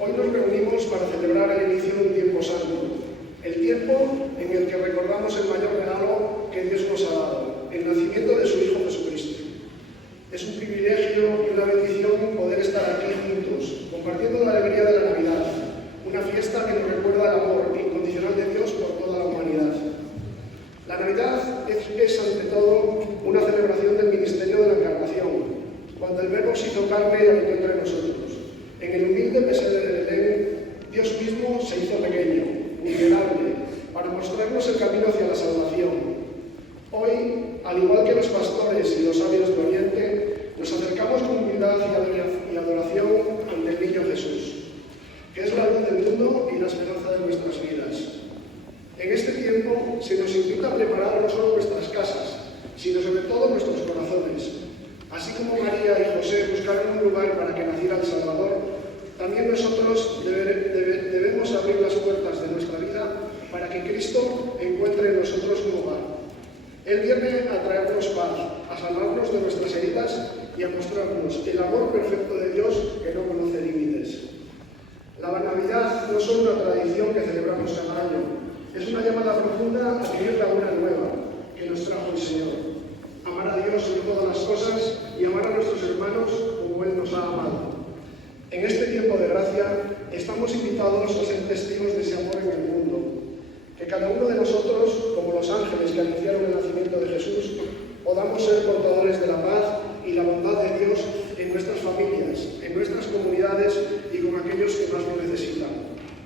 Hoy nos reunimos para celebrar el inicio de un tiempo santo, el tiempo en el que recordamos el mayor regalo que Dios nos ha dado, el nacimiento de su Hijo Jesucristo. Es un privilegio y una bendición poder estar aquí juntos, compartiendo la alegría de la Navidad, una fiesta que nos recuerda el amor incondicional de Dios por toda la humanidad. La Navidad es ante todo una celebración del ministerio de la Encarnación, cuando el Verbo se hizo carne y habitó entre nosotros. En el humilde pesebre de Belén, Dios mismo se hizo pequeño, vulnerable, para mostrarnos el camino hacia la salvación. Hoy, al igual que los pastores y los sabios de Oriente, nos acercamos con humildad y adoración ante el niño Jesús, que es la luz del mundo y la esperanza de nuestras vidas. En este tiempo se nos invita a preparar no solo nuestras casas, sino sobre todo nuestros corazones. Así como María y José buscaron un lugar para que naciera el Salvador, también nosotros debemos abrir las puertas de nuestra vida para que Cristo encuentre en nosotros un hogar. Él viene a traernos paz, a sanarnos de nuestras heridas y a mostrarnos el amor perfecto de Dios que no conoce límites. La Navidad no es solo una tradición que celebramos cada año, es una llamada profunda a vivir la buena nueva que nos trajo el Señor. Amar a Dios sobre todas las cosas y amar a nuestros hermanos como Él nos ha amado. En este tiempo de gracia estamos invitados a ser testigos de ese amor en el mundo. Que cada uno de nosotros, como los ángeles que anunciaron el nacimiento de Jesús, podamos ser portadores de la paz y la bondad de Dios en nuestras familias, en nuestras comunidades y con aquellos que más lo necesitan.